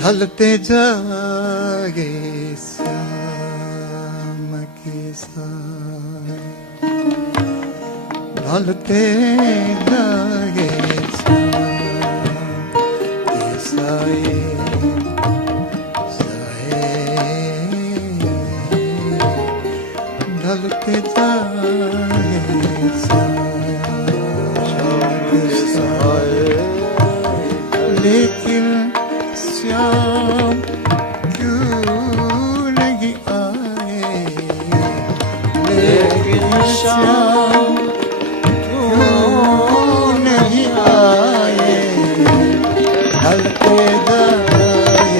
ढलते जाए श्याम के साए, ढलते जाए श्याम के साए, साए ढलते जाए श्याम के साए, लेकिन श्याम क्यों नहीं आए, लेकिन श्याम क्यों नहीं आए, ढलते जाए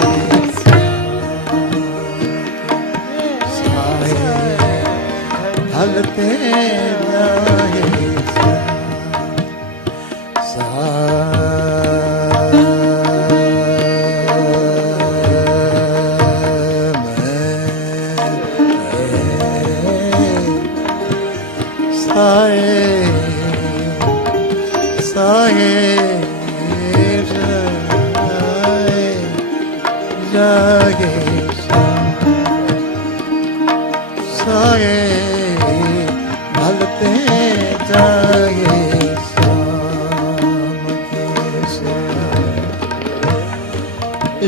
साए, ढलते जाए साए, साए जागे साए, ढलते जागे शाम के साए,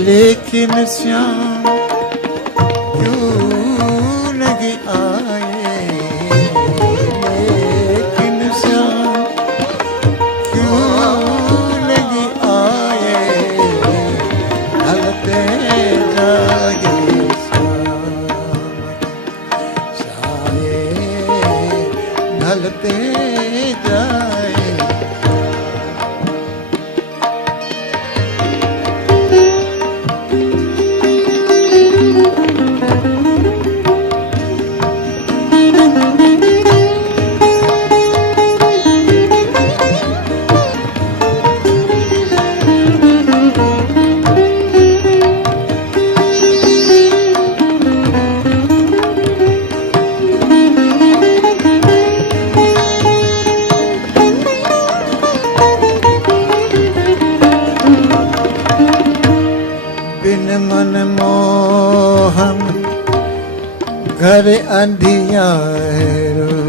लेकिन श्याम क्यों नहीं आए, लेकिन श्याम क्यों नहीं आए, ढलते जागे साए, ढलते जाए बिन मन मोहन घर अंधियारो,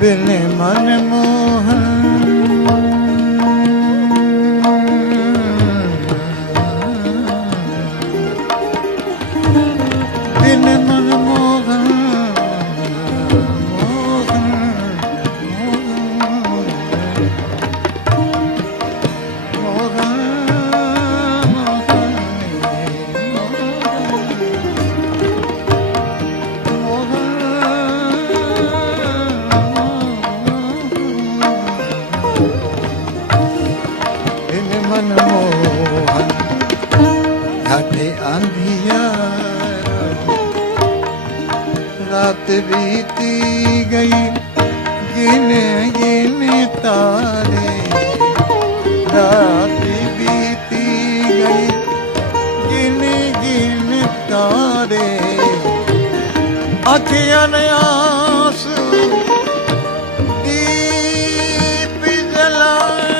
बिन मन मोहन बिन मन मोहन मोहन मनमोहन घाटे अंधियारो, रात बीती गई गिने गिने तारे, रात बीती गई गिने गिने तारे, अखियां ने आंसू दीप जलाए,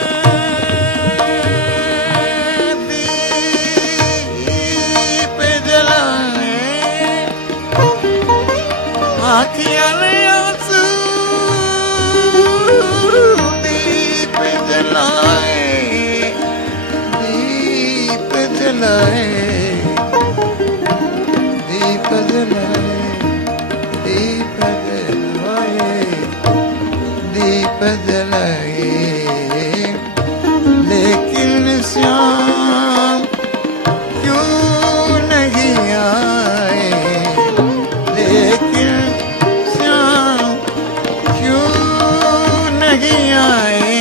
आँखियाँ ने आंसू दीप जलाए, दीप जलाए, दीप जलाए, दीप जलाए, दीप जलाए, लेकिन श्याम क्यों नहीं आए, लेकिन नहीं आए,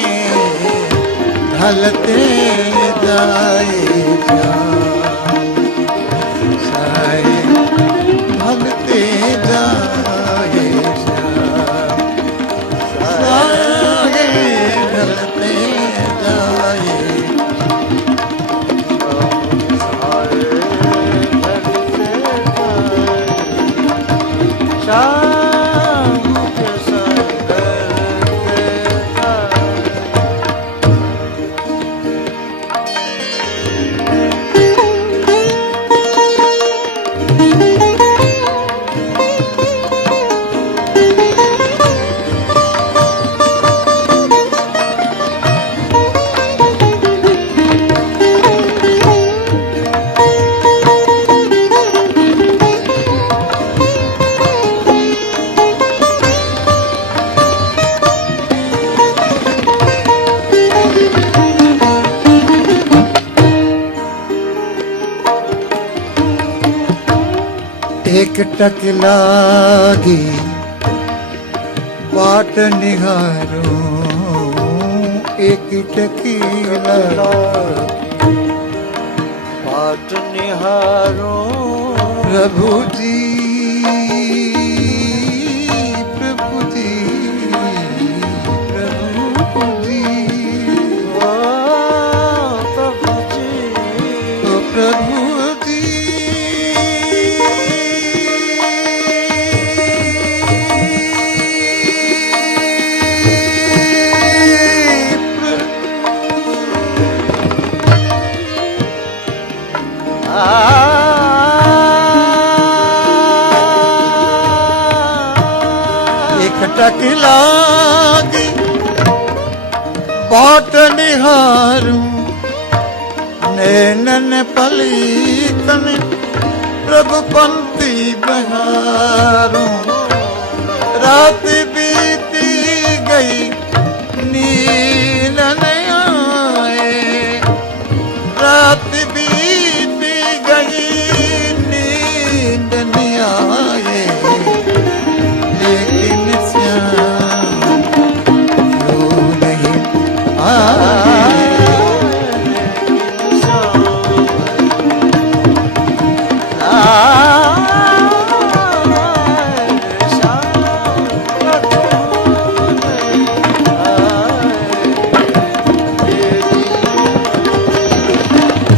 ढलते जाए साए, ढलते जाए साए, ढलते जाए शाम के साए। एक टक लागी बाट निहारो एक टकीला बाट निहारो प्रभु जी प्रभु जी प्रभु जी ओ प्रभु जी ओ प्रभु जी एक टक लागी बाट निहारूं नैनन पलीतन प्रभु पंक्ति बहारूं रात बीती गई नींद न आए रात बीती गई नींद न आए लेकिन श्याम क्यों नहीं आए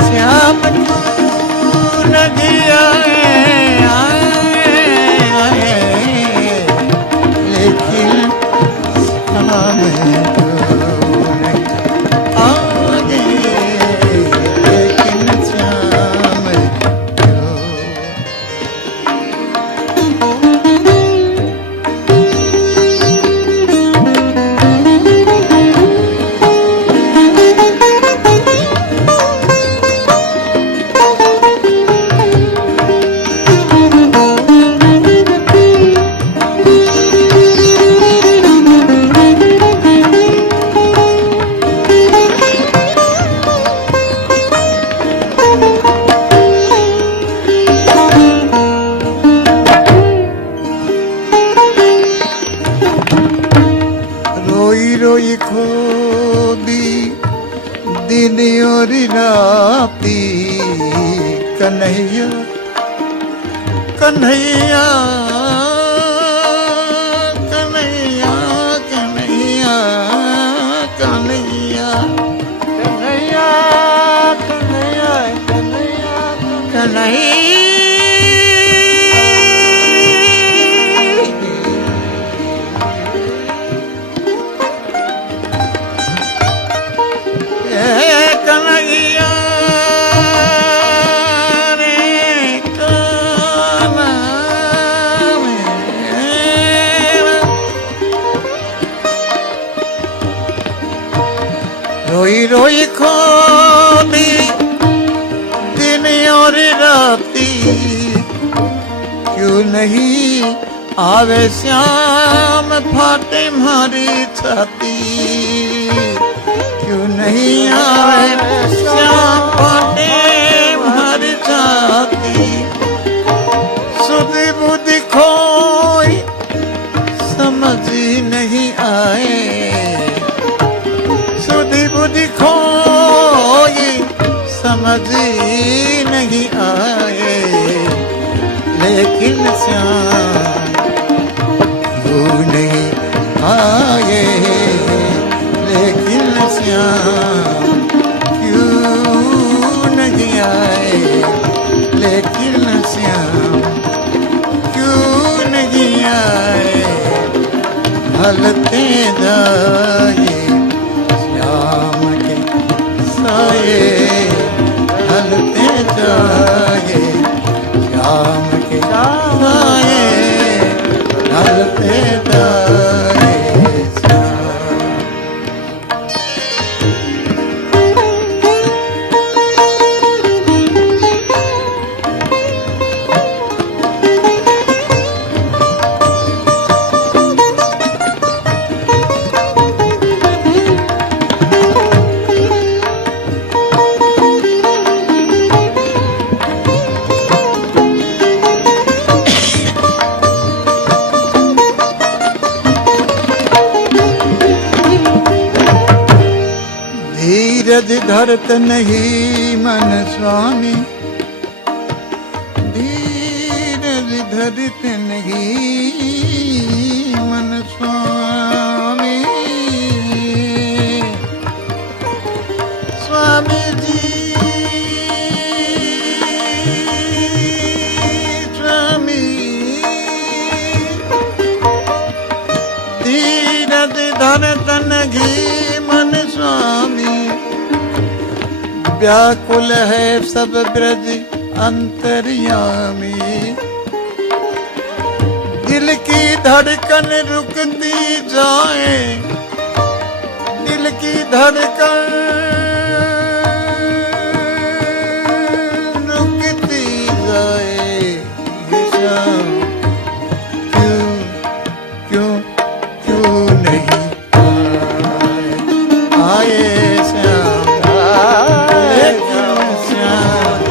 श्याम क्यों नहीं आए लेकिन श्याम क्यों नहीं आए लेकिन श्याम क्यों रोई रोई खोदी दिन और राती कन्हैया कन्हैया कन्हैया कन्हैया कन्हैया कन्हैया कन्हैया कन्हैया कन्हैया रे काना मेरा रोई रोई खोदी दिन और राती क्यों नहीं आवे श्याम फाटे मारी छाती क्यों नहीं आवे श्याम फाटे मारी छाती सुध बुद्धि खोई समझ नहीं आए सुध बुद्धि खोई समझ नहीं आए लेकिन श्याम क्यों नहीं आए लेकिन श्याम क्यों नहीं आए लेकिन श्याम क्यों नहीं आए हलते जाए श्याम के साए हलते जाए श्याम के साए हलते जाए धरत नहीं मन स्वामी, धीरज धरत नहीं मन स्वामी। स्वामी जी स्वामी, धीरज धरत नहीं मन स्वामी। व्याकुल है सब ब्रज अंतर्यामी, दिल की धड़कन रुकती जाए, दिल की धड़कन रुकती जाए। विषम क्यों क्यों क्यों नहीं आए श्याम, लेकिन श्याम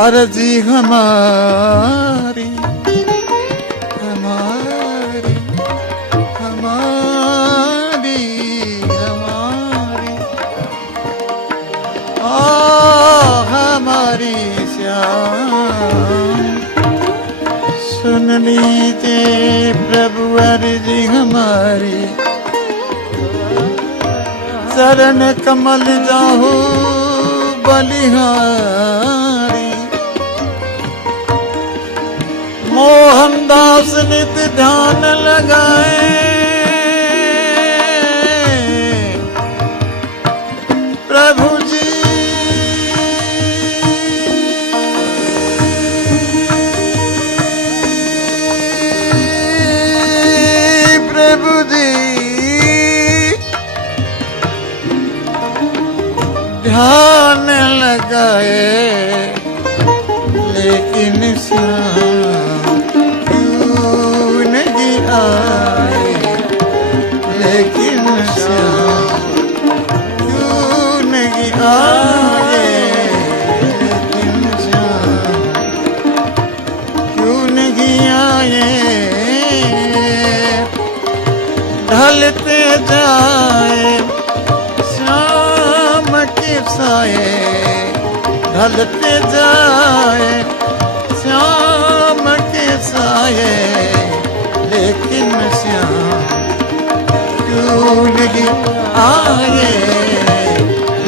अर्जी हमारी हमारी हमारी हमारी हमारी श्याम। सुन लीजिए प्रभु अर्जी हमारी, चरण कमल जाहू बलिहारी। मोहनदास नित ध्यान लगाए, प्रभु जी प्रभु जी ध्यान लगाए, लेकिन श्याम क्यों नहीं आए, लेकिन श्याम क्यों नहीं आए, लेकिन श्याम क्यों नहीं आए। ढलते जाए श्याम के साए, ढलते जाए श्याम के साए, लेकिन श्याम क्यों नहीं आए,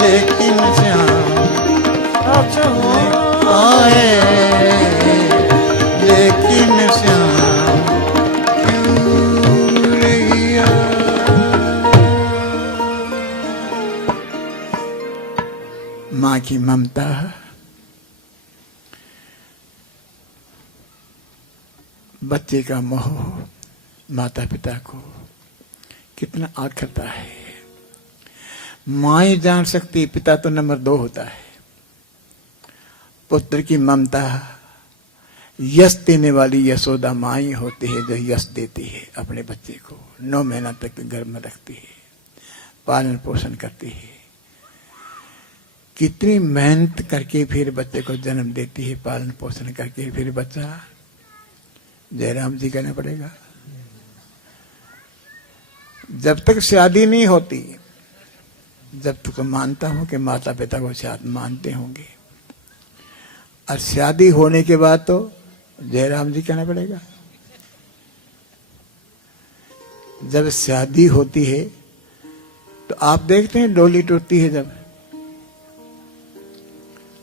लेकिन श्याम आए, लेकिन श्याम क्यों नहीं आए। माँ की ममता, बच्चे का मोह माता पिता को कितना आखरता है। माँ ही जान सकती, पिता तो नंबर 2 होता है। पुत्र की ममता यश देने वाली यशोदा माँ ही होती है, जो यश देती है अपने बच्चे को। 9 महीना तक गर्भ में रखती है, पालन पोषण करती है, कितनी मेहनत करके फिर बच्चे को जन्म देती है, पालन पोषण करके फिर बच्चा। जयराम जी कहना पड़ेगा, जब तक शादी नहीं होती, जब तक मानता हूं कि माता पिता को शायद मानते होंगे, और शादी होने के बाद तो जयराम जी कहना पड़ेगा। जब शादी होती है तो आप देखते हैं डोली टूटती है, जब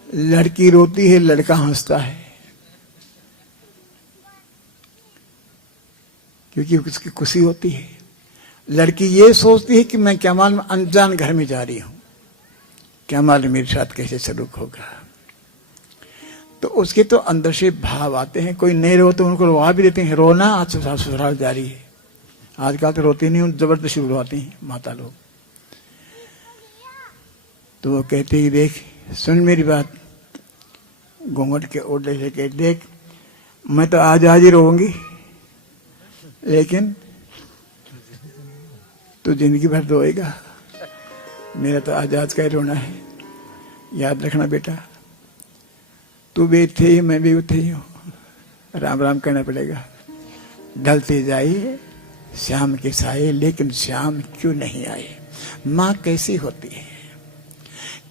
लड़की रोती है लड़का हंसता है, क्योंकि उसकी खुशी होती है। लड़की ये सोचती है कि मैं क्या मालूम अनजान घर में जा रही हूं, क्या मालूम मेरे साथ कैसे सलूक होगा। तो उसके तो अंदर से भाव आते हैं। कोई नहीं रो तो उनको रोवा भी देते हैं, रोना आज ससुराल जा रही है। आजकल तो रोती नहीं, जबरदस्ती रोवाती हैं माता लोग। तो वो कहते ही देख सुन मेरी बात, घूंघट के ओढ़े से कह देख मैं तो आज ही रोऊंगी, लेकिन तू जिंदगी भर रोएगा, मेरा तो आज का ही रोना है। याद रखना बेटा, तू भी थे ही मैं भी उठे ही हूँ, राम राम कहना पड़ेगा। ढलते जाइए श्याम के साए, लेकिन श्याम क्यों नहीं आए। माँ कैसी होती है,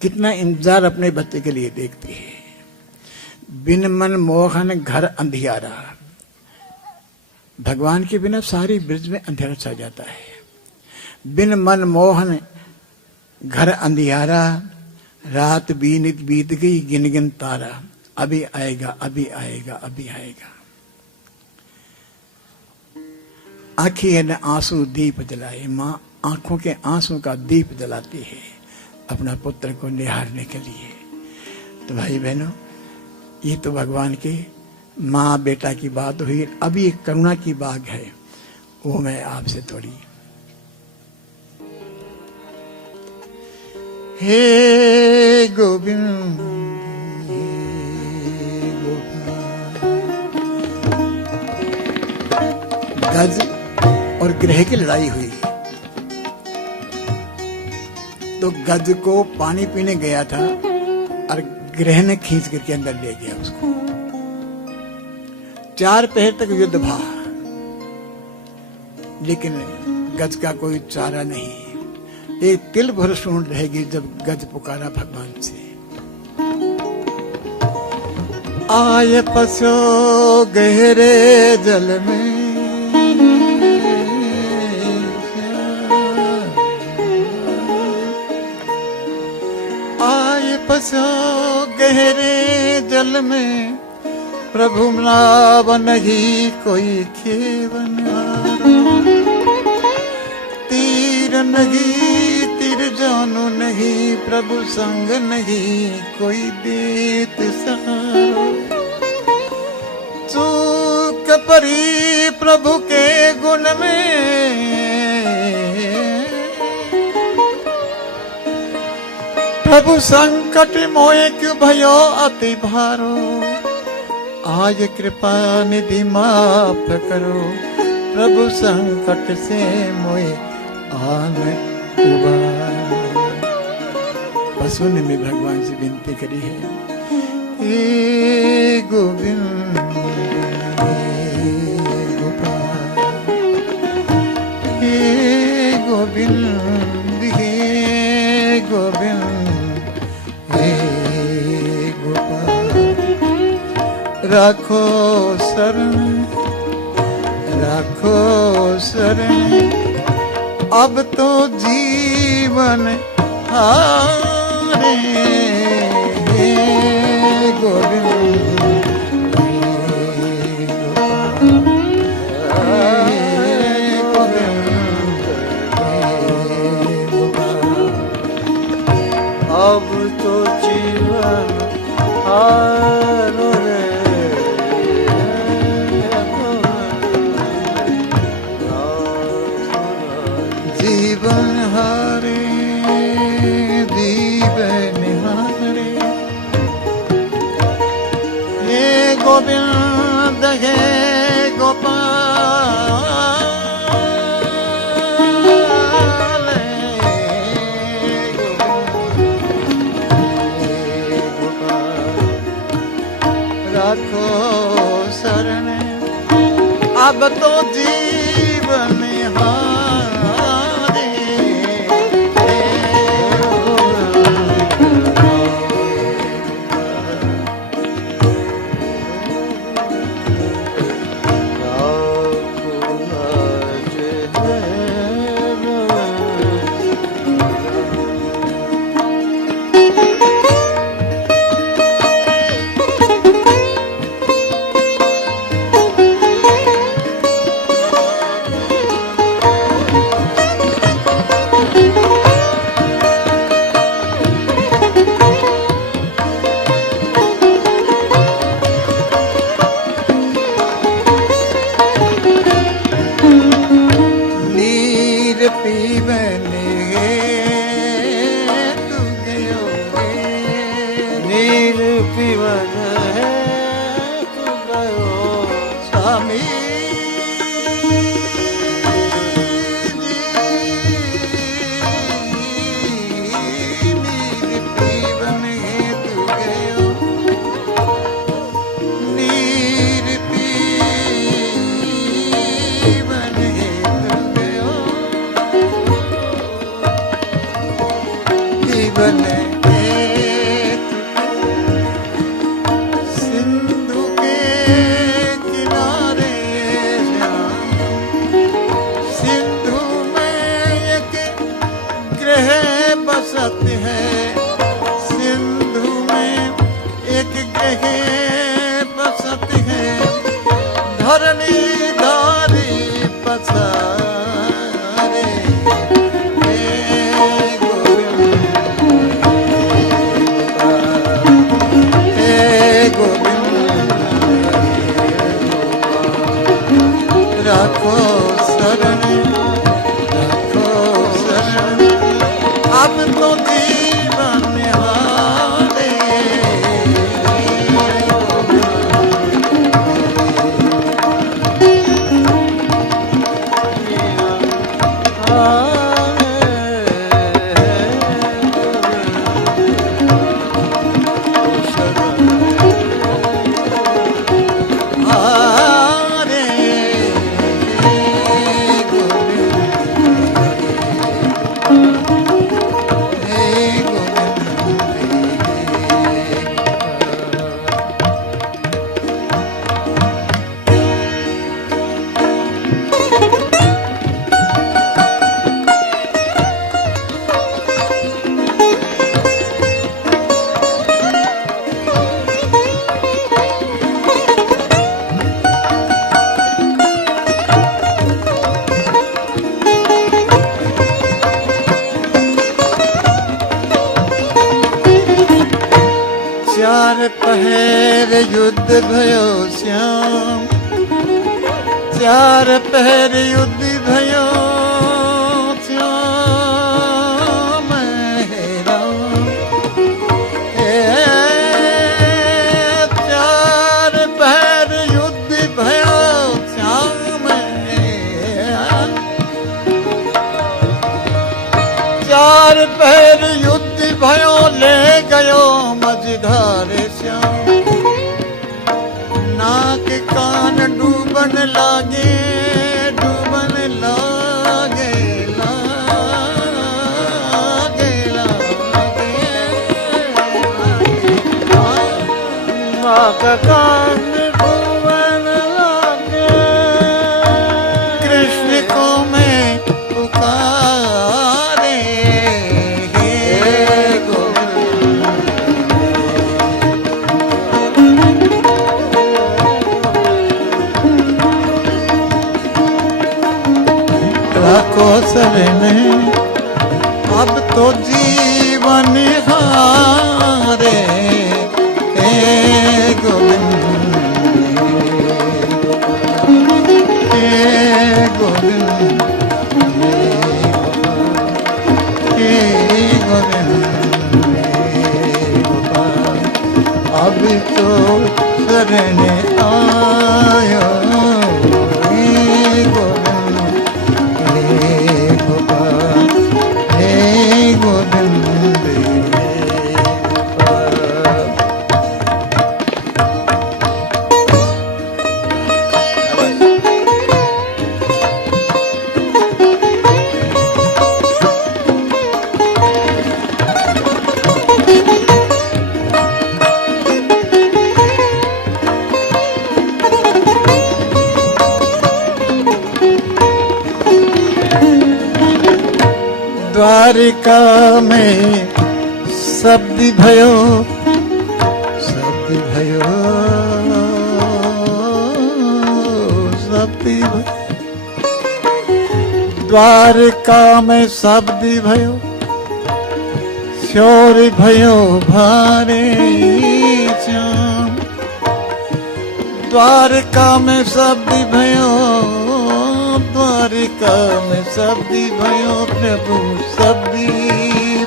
कितना इंतजार अपने बच्चे के लिए देखती है। बिन मन मोहन घर अंधियारा, भगवान के बिना सारी ब्रज में अंधेरा छा जाता है। बिन मन मोहन घर अंधियारा, रात बीनित बीत गई गिन गिन तारा, अभी आएगा अभी आएगा अभी आएगा। आंखें न आंसू दीप जलाए, माँ आंखों के आंसू का दीप जलाती है अपना पुत्र को निहारने के लिए। तो भाई बहनों, ये तो भगवान के माँ बेटा की बात हुई। अभी एक करुणा की बात है, वो मैं आपसे थोड़ी। हे गोविंद हे गोपाल। गज और ग्रह की लड़ाई हुई, तो गज को पानी पीने गया था और ग्रह ने खींच करके अंदर ले गया उसको। 4 पहर तक युद्ध भा, लेकिन गज का कोई चारा नहीं। एक तिल भर सूंड रहेगी जब गज पुकारा भगवान से। आए पसो गहरे जल में, आए पसो गहरे जल में, प्रभु नाव नहीं कोई खेवन। तीर नहीं तीर जानू नहीं, प्रभु संग नहीं कोई देत सहारो। चूक परी प्रभु के गुण में, प्रभु संकट मोए क्यों भयो अति भारो। आज कृपा निधि माफ करो, प्रभु संकट से मोए आन उबारो। पशु ने भी भगवान से विनती करी है, हे गोविंद हे गोपाल, हे गोविंद हे गोविंद हे गोपाल। राखो शरण राखो शरण, अब तो जीवन हारे। हे गोविंद हे गोविंद हे गोपाल। अब तो जीवन हारो रे। जीवन हारे जीवन हारे, हे गोविंद हे गोपाल। हे गोपाल, राखो शरण, अब तो जीवन हारे। नीर पीवने तू गयो नीर पीवन है तू गयो स्वामी सिंधु के किनारे सिंधु में एक ग्रह बसत है सिंधु में एक ग्रह बसत है धरणी धारी पसारे राखो शरण अब तो जीवन हारे चार पहर युद्ध भयो श्याम चार पहर युद्ध भयो श्याम हे राम चार पहर युद्ध भयो श्याम चार पहर युद्ध भयो ले गयो मझधार श्याम नाक कान डूबन लागे डूबन लागे लागे लागे नाक कान डूबन लागे कृष्ण को मैं पुकारे हे राखो शरण अब तो जीवन हारे हे गोविंद हे गोविंद हे गोविंद अब तो शरण आयो हे गोविंद हे गोविंद द्वारिका में शब्द भयो शब्द भयो शब्द द्वारिका में शब्द भयो शोर भयो भारे श्याम द्वारका में शब्द भयो द्वारिका में सब्दी भयो प्रभु सब्दी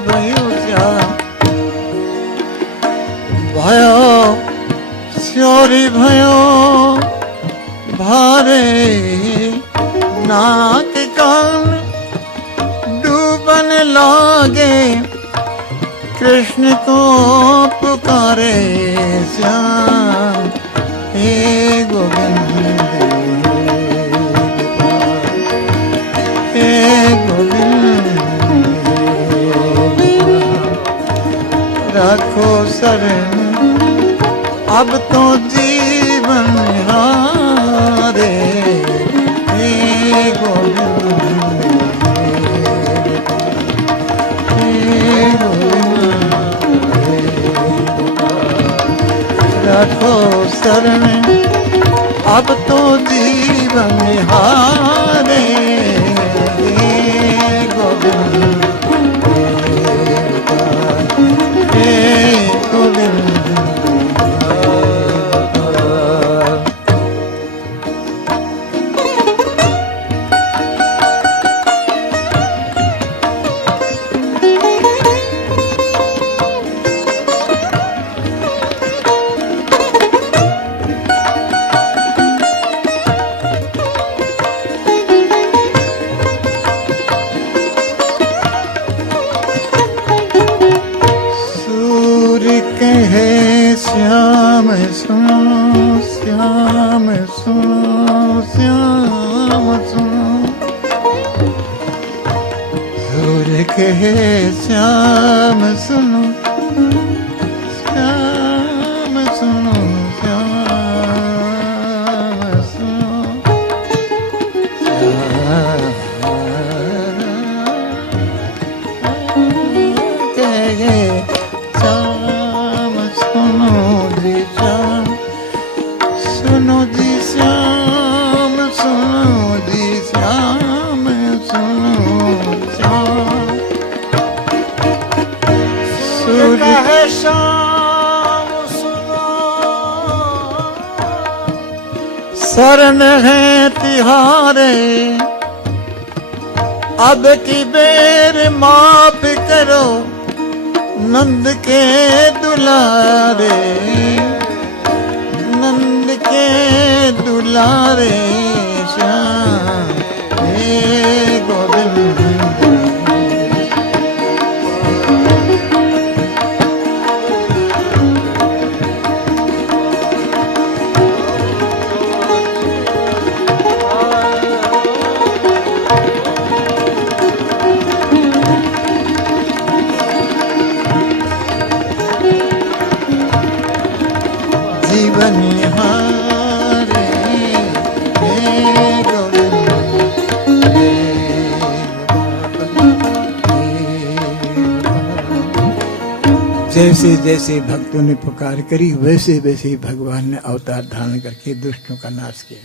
भयो श्याम भयो श्योरी भयो भारे नाक कान डूबन लागे कृष्ण को पुकारे श्याम हे गोविंद हे गोविंद रखो शरण अब तो जीवन हारे हे गोविंद हे गोविंद रखो शरण अब तो जीवन हारे हे गोविंद हे गोविंद श्याम सुनो श्याम सुनो श्याम सुनो सूर्य कहे श्याम सुनो श्याम सुनो श्याम सुनो कहे सुनो जी श्याम सुनो जी श्याम सुनो श्याम सूर्य है श्याम सुनो शरण है तिहारे अब की बेर माफ करो नंद के दुलारे नंद के दुलारे श्याम हे गोविंद जीवन हारे हे गोविंद जैसे जैसे भक्तों ने पुकार करी वैसे वैसे ही भगवान ने अवतार धारण करके दुष्टों का नाश किया।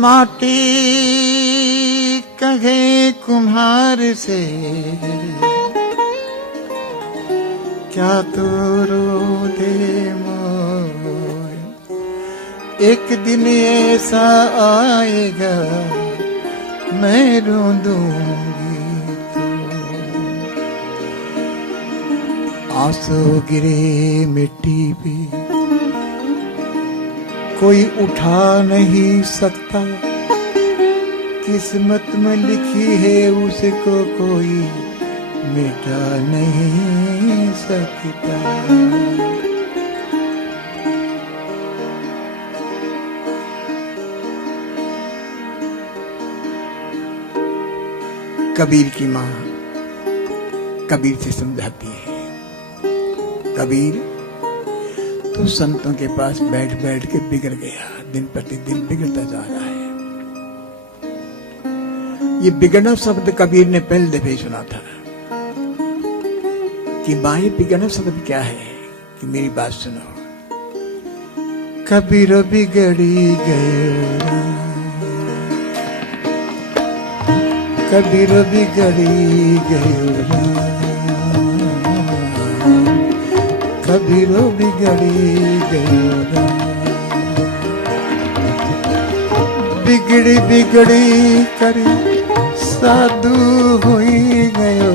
माटी कहे कुम्हार से क्या तू रो दे मोय एक दिन ऐसा आएगा मैं रो दूंगी तो आंसू गिरे मिट्टी पे कोई उठा नहीं सकता किस्मत में लिखी है उसको कोई मिटा नहीं सकता। कबीर की माँ कबीर से समझाती है, कबीर तू संतों के पास बैठ बैठ के बिगड़ गया, दिन प्रतिदिन बिगड़ता जा रहा है। ये बिगड़ना शब्द कबीर ने पहले दफे सुना था कि माँ ये बिगड़ना शब्द क्या है, कि मेरी बात सुनो। कबीर बिगड़ी गयो कबीर बिगड़ी गयो कबीरो बिगड़ी गयो राम। बिगड़ी बिगड़ी करी साधु हुई गयो,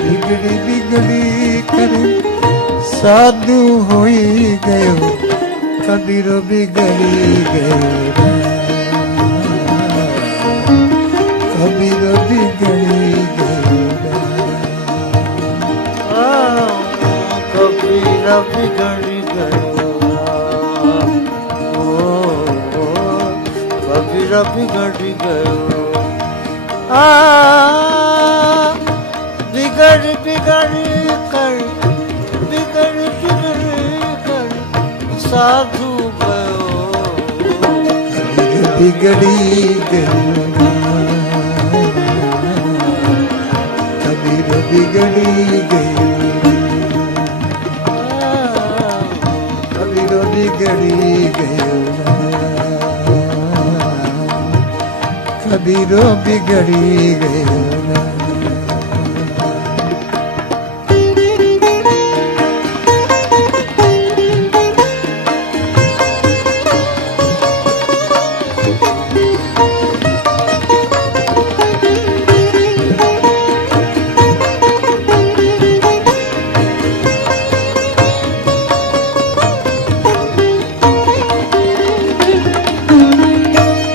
बिगड़ी बिगड़ी करी साधु हुई गयो, कबीरो बिगड़ी गयो राम, कबीरो बिगड़ी गयो राम। कबीरा बिगड़ी गयो राम, कबीरा बिगड़ी गयो, बिगड़ बिगड़ी कर, बिगड़ बिगड़ी कर साधु गयो, बिगड़ी गयो कबीर बिगड़ी गयो, कबीर बिगड़ी गयो, कबीरो बिगड़ी गयो।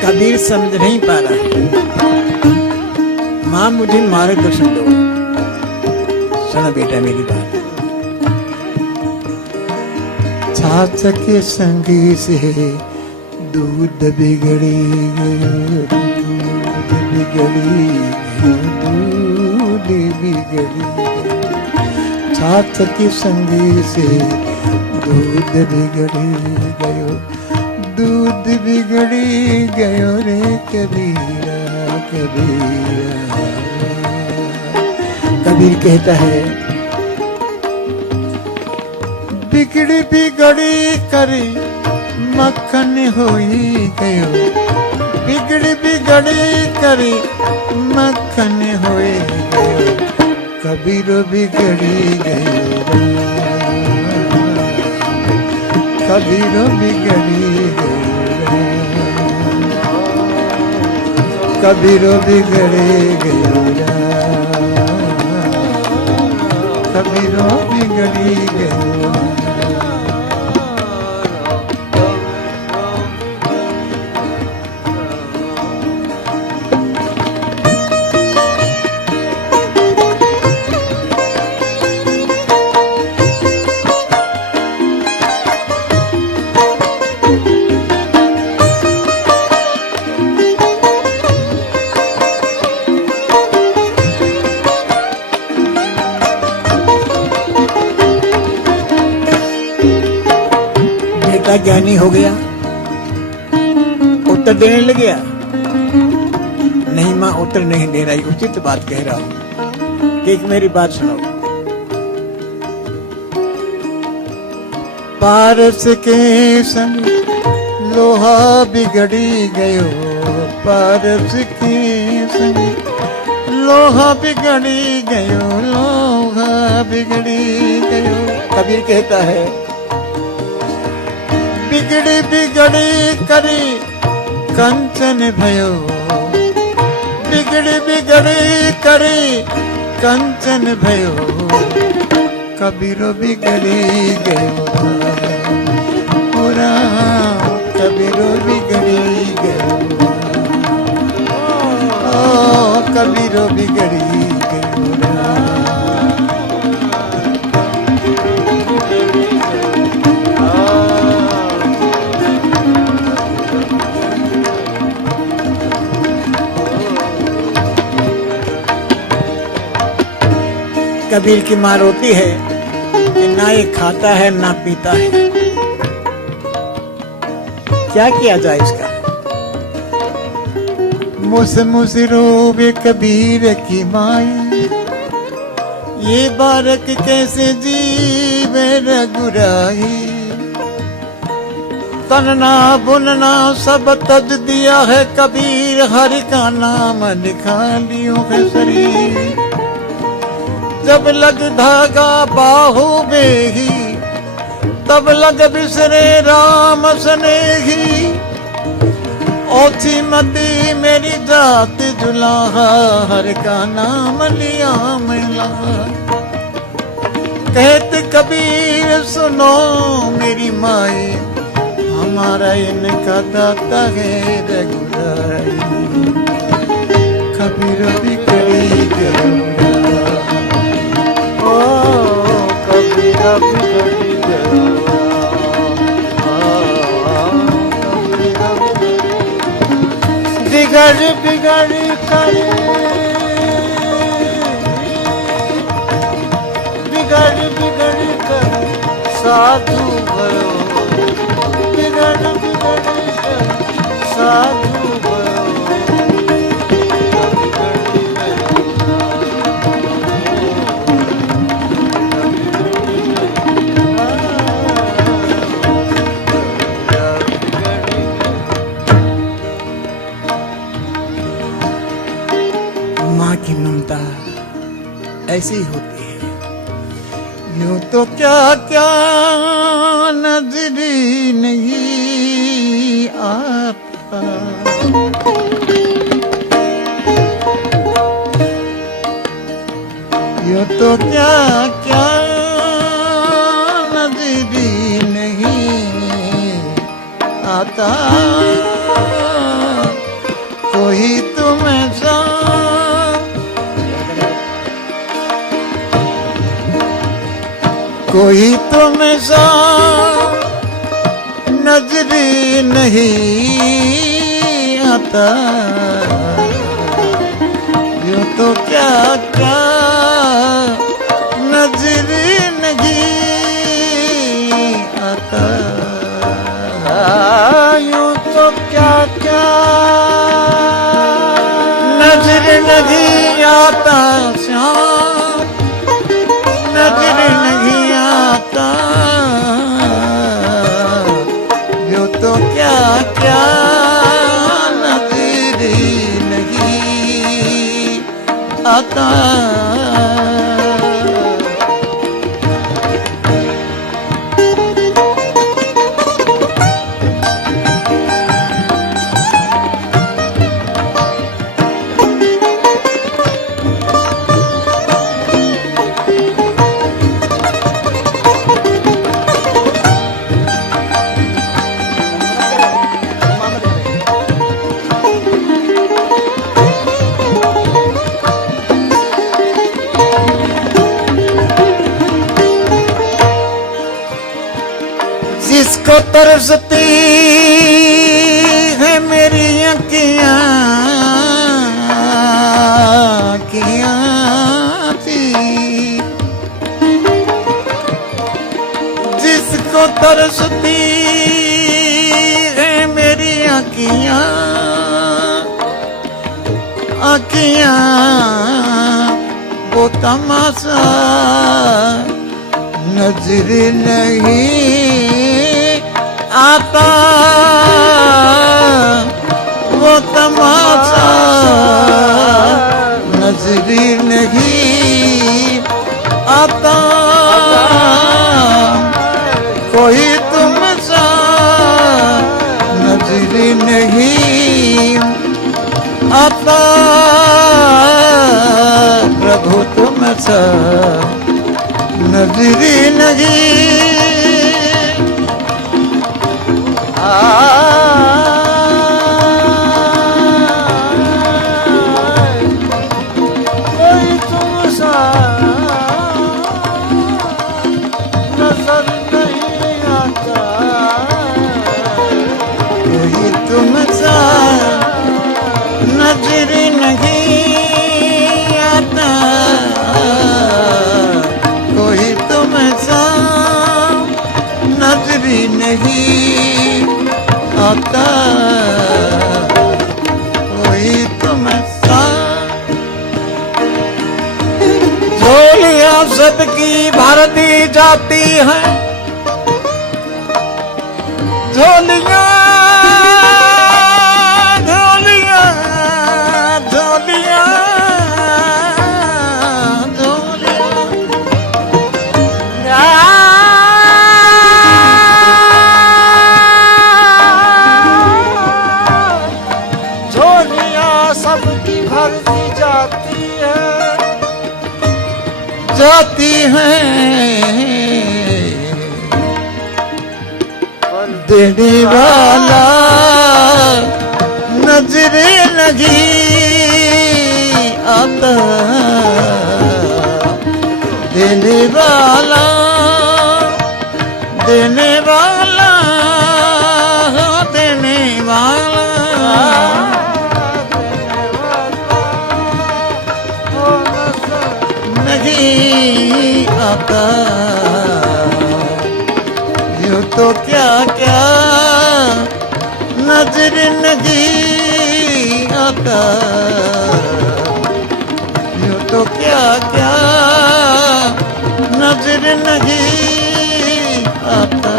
कबीर समझ नहीं पा रहा है, माँ मुझे मार्गदर्शन दो। सुनो बेटा मेरी बात। छाछ के संगी से दूध बिगड़ी गयो, दूध बिगड़ी गयो, दूध बिगड़ी गयो। छाछ के संगी से दूध बिगड़ी गयो, दूध बिगड़ी गयो रे कबीरा, कबीरा। कबीर कहता है बिगड़ी बिगड़ी करी मक्खन होई गयो, बिगड़ी बिगड़ी करी मक्खन होई गयो, कबीरो बिगड़ी गयो, कबीरो बिगड़ी गयो, कबीरो बिगड़ी गयो, कबीरो बिगड़ी गयो। बेटा ज्ञानी हो गया, उत्तर देने लग गया। नहीं माँ, उत्तर नहीं दे रही, उचित बात कह रहा हूं। एक मेरी बात सुनो। पारस के संग लोहा बिगड़ी गयो, पारस के संग लोहा बिगड़ी गयो, लोहा बिगड़ी गयो। कबीर कहता है बिगड़ी बिगड़ी करी कंचन भयो, बिगड़ी बिगड़ी करी कंचन भयो, कबीरो बिगड़ी गयो राम, कबीरो बिगड़ी गयो, कबीरो बिगड़ी गयो राम। कबीर की माँ रोती है कि ना ये खाता है ना पीता है, क्या किया जाए इसका। मुस मुस रोवे कबीर की माई, ये बालक कैसे जीवे रघुराई। तनना बुनना सब तज दिया है कबीर, हरि का नाम लिखा लियो है शरीर। जब लग धागा बाहु में ही तब लग बिसरे राम स्नेही, ओथी मती मेरी जात जुलाहा, हर का नाम लिया मिला। कहते कबीर सुनो मेरी माई, हमारा इनका दाता है रघुराई। कबीर बिगड़ी गरुड़ा, ओ कबीरा बिगड़ी गरुड़ा, कबीरा बिगड़ी बिगड़ी करे, बिगड़ी बिगड़ी करे साधु भयो, बिगड़ी बिगड़ी करे साधु भयो। माँ की ममता ऐसी होती है। यूं तो क्या क्या नजरी नहीं आता, यूं तो क्या क्या नजरी नहीं आता। कोई तुम्हें सा कोई तुम्हें सा नजरी नहीं आता। यूं तो क्या क्या नजरी नहीं आता। यूं तो क्या क्या नजर नहीं आता श्याम, नजर नहीं आता। यूं तो क्या क्या नजर नहीं आता। जिसको तरसती है मेरी अखियाँ थी, जिसको तरसती है मेरी अखियाँ वो तमाशा नजर नहीं आता। वो तमाशा नजर नहीं आता। कोई तुमसा नजर नहीं आता। प्रभु तुमसा नजर नहीं कोई तुमसा नजर नहीं आता। कोई तुमसा नजर नहीं आता। कोई तुमसा नजर नहीं आता। कोई तुमसा झोलियां सबकी भर दी जाती है। झोलियां झोलियां झोलियां झोलियां जाती हैं देने वाला नजरे लगी आता देने वाला देने वाला देने वाला नहीं आता यूं तो क्या क्या नजर नहीं आता यूं तो क्या क्या नजर नहीं आता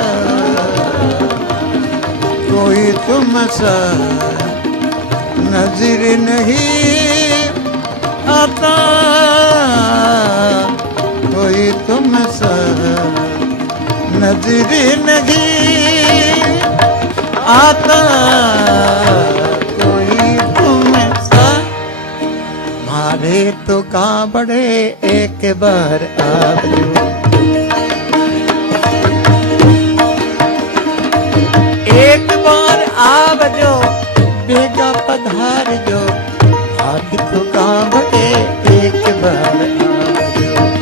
कोई तुम सा नजर नहीं आता कोई तुम सा नजर नहीं आता कोई तुम सा मारे तो कांबड़े एक बार आप जो एक बार आप जो बेगा पधार जो हाथ तो कांबड़े एक बार आप जो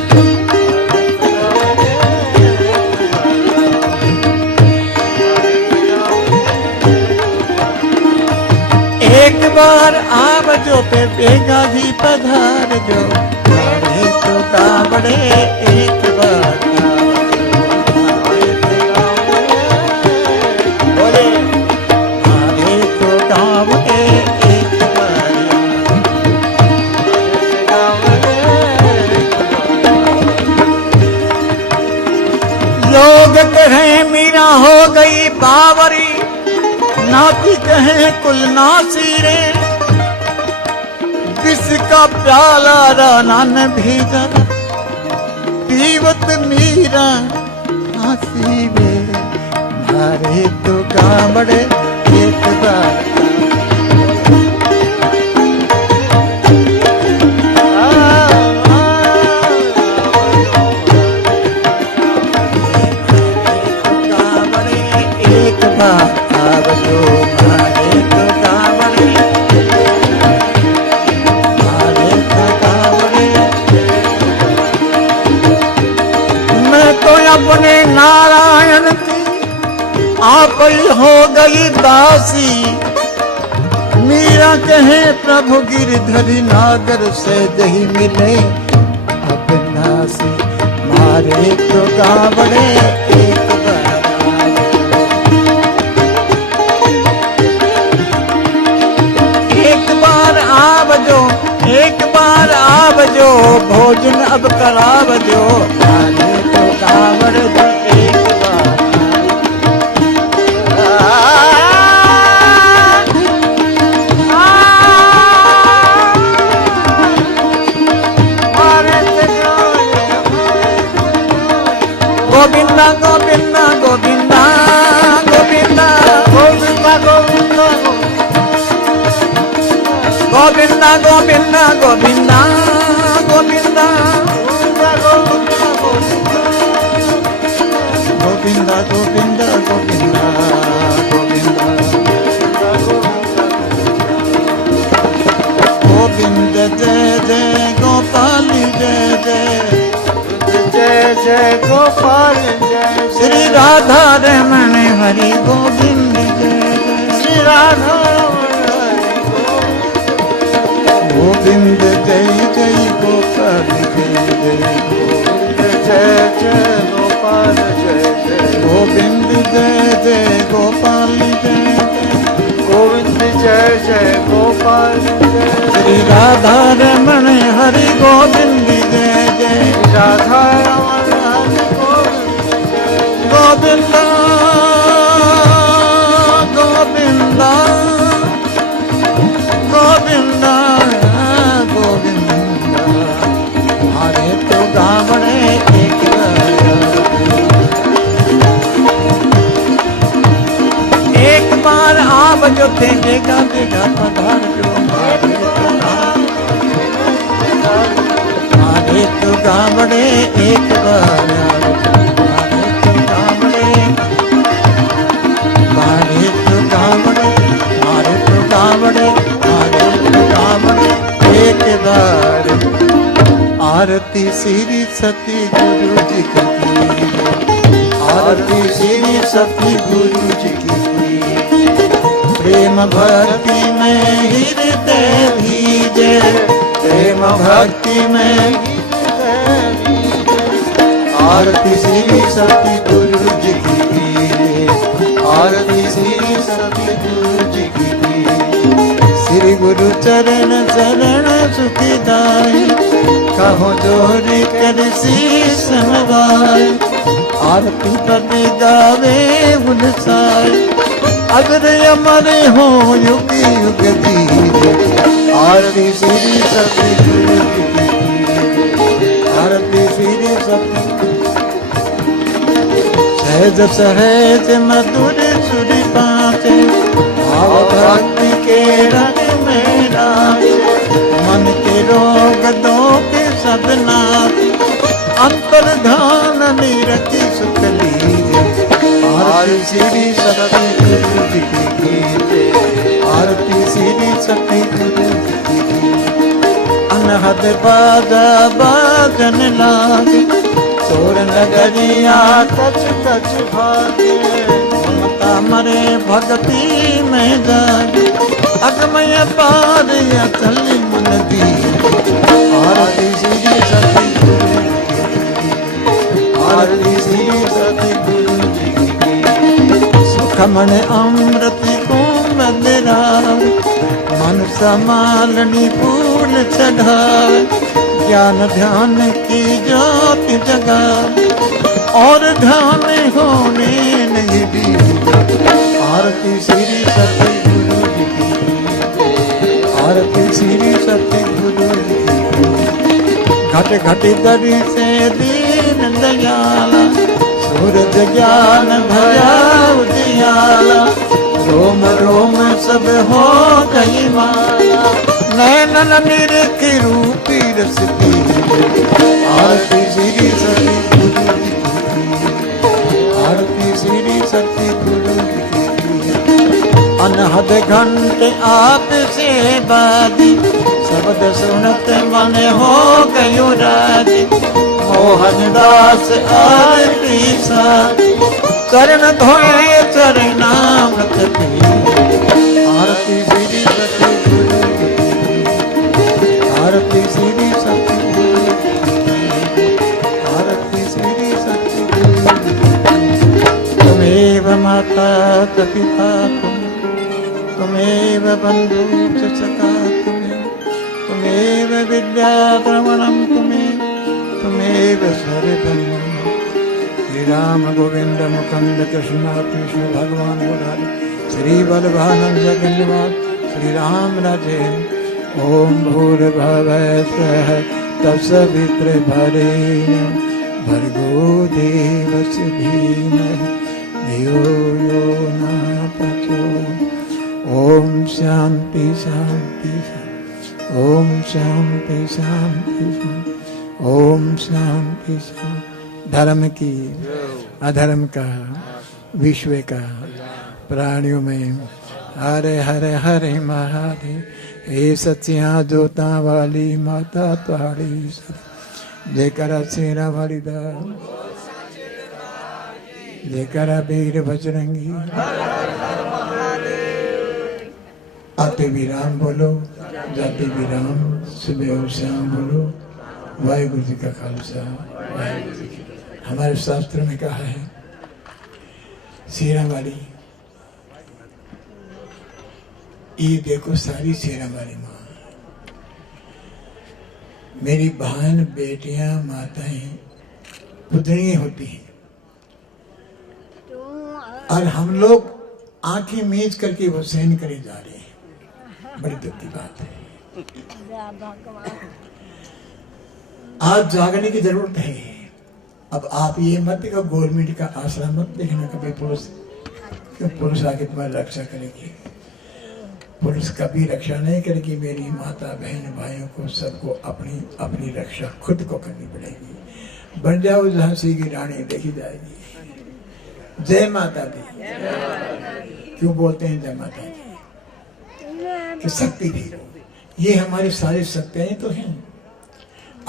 एक बार आप जो पे बेगा भी पधार जो मारे तो कांबड़े एक बार बोले मारे तो कांबड़े एक बार लोग कहें मीरा हो गई बावरी नाती कहे कुल नासीरे विष का प्याला राना ने भेजा पीवत मीरा हंसी में मारे तो कांबड़े एक बार कांबड़े एक बार आवजो मारे तो कांबड़े मारे तो कांबड़े मैं तो अपने नारायण की आप ही हो गई दासी मीरा कहे प्रभु गिरधरी नागर से दही मिले अब नासी मारे तो कांबड़े एक बार एक बार आवजो भोजन अब करावजो मारे तो कांवड़ दे एक बार गोविंदा गोविंदा गोविंदा गोविंदा गोविंदा गोविंदा गोविंदा गोविंदा गोविंदा गोविंदा गोविंदा गोविंदा गोविंदा गोविंदा गोविंद जय जय गोपाल जय जय जय जय गोपाल जय श्री राधा रमण हरि गोविंद जय जय श्री राधा गोविंद जय जय गोपाल जय जय जय जय गोपाल जय जय गोविंद जय जय गोपाल जय जय गोविंद जय जय गोपाल जय श्री राधा रमण हरि गोविंद जय जय राधा रमण हरि गोविंद गोविंदा गोविंदा गोविंदा गोविंदा हरे तो गावड़े एक बार आप जो थे बेगा बेगा पधार जो मारे तो गावड़े एक बार मारे तो गावड़े मारे तो गावड़े मारे तो गावड़े मारे तो गावड़े एक बार। आरती श्री सती गुरु जी की, आरती श्री सती गुरु जी की। प्रेम भक्ति में हृदय भीजे, प्रेम भक्ति में हृदय भीजे। आरती श्री सती गुरु जी की, आरती श्री सती गुरु जी की। श्री गुरु चरण चरण सुखदाई, कहो जोरी कर शीस नवाए। आरती पद गावे उनसाए, अगर अमर हो युग युग दीजे। आरती श्री सती गुरु जी की, आरती श्री सती। सहज सहज मधुर सुर पाचे, भाव भक्ति के रंग में नाचे। मन के रोग दोष सब नाश, अंतर ध्यान निरति सुख लीजे। आरती श्री सती गुरु जी की, आरती श्री सती गुरु जी की। अनहद बाजा बाजन लागे, चोर नगरिया कच कच भागे। ममता मरे भक्ति में जागे, अगमय पार अचल मन दी। आरती श्री सती गुरु जी की, आरती श्री सती गुरु जी की। सुखमन अमृत कुंभ रावे, मन समालनी फूल चढ़ावे। ज्ञान ध्यान की ज्योति जगावे, और ध्यान होने नहीं दी। आरती श्री सती गुरु जी की, आरती श्री सती गुरु जी की। घट घट दरी से दीन दयाला, सूरज ज्ञान भया उजियाला। रोम रोम सब हो गई माला, नैनन निरख रूपी रस पी। आरती श्री सती गुरु जी की, आरती श्री सती गुरु जी की। अनहद घंट आप से बाजी, शब्द सुनत मन हो गयो राजी। मोहन दास आरती साथी, चरण धोए चरणामृत पी। आरती श्री सती गुरु जी की, आरती श्री सती गुरु जी की, आरती श्री सती गुरु जी की। तुमेव माता च पिता तुमेव बंधु च सखा तुमेव विद्या प्रवणं तुमेव सर्वं। श्री राम गोविंद मुकुंद कृष्ण कृष्ण भगवान मुरारी, श्री बलभानंद जगन्नाथ श्री राम राजेन्द्र। ओम भूर्भुवः स्वः तत्सवितुर्वरेण्यं, भर्गो देवस्य धीमहि धियो यो नः प्रचोदयात्। ओम शांति शांति शांति, ओम शांति शांति शांति, ओम शांति शांति। धर्म की, अधर्म का, विश्व का, प्राणियों में हरे हरे हरे महादेव। हे सच्चिया जोता वाली माता तुम्हारी जयकरा शेरा वाली दा, जयकरा वीर बजरंगी। आते भी राम बोलो, जाते भी राम, सुबह और शाम बोलो। वाहिगुरु जी का खालसा, वाहिगुरु जी की। हमारे शास्त्र में कहा है, शेरा वाली, ये देखो सारी शेरा वाली माँ, मेरी बहन बेटियां माताएं पुतनी होती हैं, और हम लोग आंखें मीच करके वो सहन करे जा रहे हैं। बड़ी दुख की बात है। आज जागने की जरूरत है। अब आप ये मत देखो, गवर्नमेंट का आसरा मत देखना कभी पुलिस आके तुम्हारी रक्षा करेगी। पुरुष कभी रक्षा नहीं करेगी। मेरी माता बहन भाइयों को सबको अपनी अपनी रक्षा खुद को करनी पड़ेगी। बन जाओ झांसी की रानी, देखी जाएगी। जय माता दी। क्यों बोलते हैं जय माता दी? कि शक्ति भी हो। ये हमारी सारी शक्तियां तो हैं।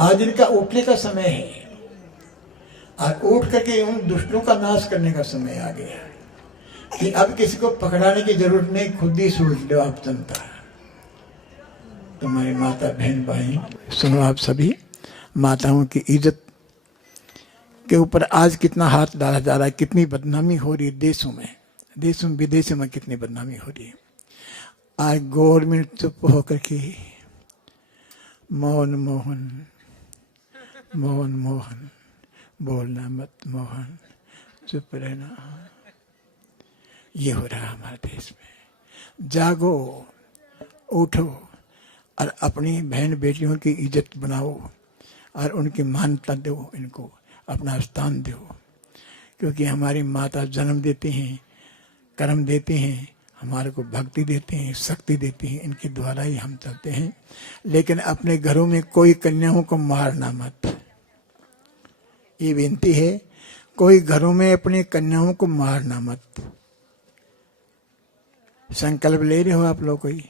आज इनका उठने का समय है और उठ करके उन दुष्टों का नाश करने का समय आ गया कि अब किसी को पकड़ाने की जरूरत नहीं, खुद ही सोच लो आप जनता। तुम्हारी माता बहन भाई सुनो, आप सभी माताओं की इज्जत के ऊपर आज कितना हाथ डाला जा रहा है, कितनी बदनामी हो रही है देशों में, देशों विदेशों में कितनी बदनामी हो रही है। आज गवर्नमेंट चुप होकर के मौन मोहन मौन मोहन, बोलना मत मोहन, चुप रहना, ये हो रहा है हमारे देश में। जागो, उठो और अपनी बहन बेटियों की इज्जत बनाओ और उनकी मान्यता दो, इनको अपना स्थान दो। क्योंकि हमारी माता जन्म देती हैं, कर्म देते हैं, हमारे को भक्ति देते हैं, शक्ति देती हैं, इनके द्वारा ही हम चलते हैं। लेकिन अपने घरों में कोई कन्याओं को मारना मत, ये विनती है। कोई घरों में अपनी कन्याओं को मारना मत। संकल्प ले रहे हो आप लोग, कोई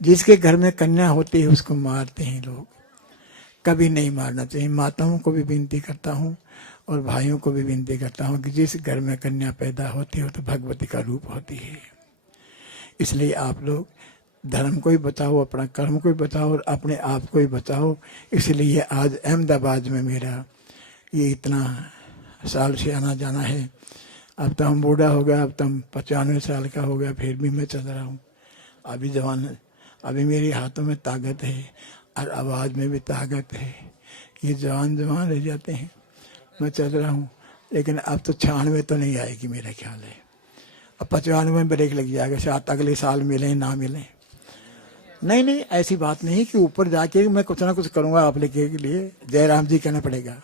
जिसके घर में कन्या होती है उसको मारते हैं लोग, कभी नहीं मारना चाहिए। माताओं को भी विनती करता हूँ और भाइयों को भी विनती करता हूँ कि जिस घर में कन्या पैदा होती है तो भगवती का रूप होती है। इसलिए आप लोग धर्म को ही बचाओ, अपना कर्म को ही बचाओ और अपने आप को ही बचाओ। इसलिए आज अहमदाबाद में मेरा ये इतना साल से आना जाना है। अब तो हम बूढ़ा हो गया, अब तो हम 95 साल का हो गया, फिर भी मैं चल रहा हूँ। अभी जवान, अभी मेरे हाथों में ताकत है और आवाज़ में भी ताकत है। ये जवान रह जाते हैं, मैं चल रहा हूँ। लेकिन अब तो 96 तो नहीं आएगी मेरा ख्याल है। अब 95 में ब्रेक लग जाएगा, शायद अगले साल मिले ना मिले। नहीं, ऐसी बात नहीं कि ऊपर जाके मैं कुछ ना कुछ करूँगा आप लेके के लिए। जयराम जी कहना पड़ेगा।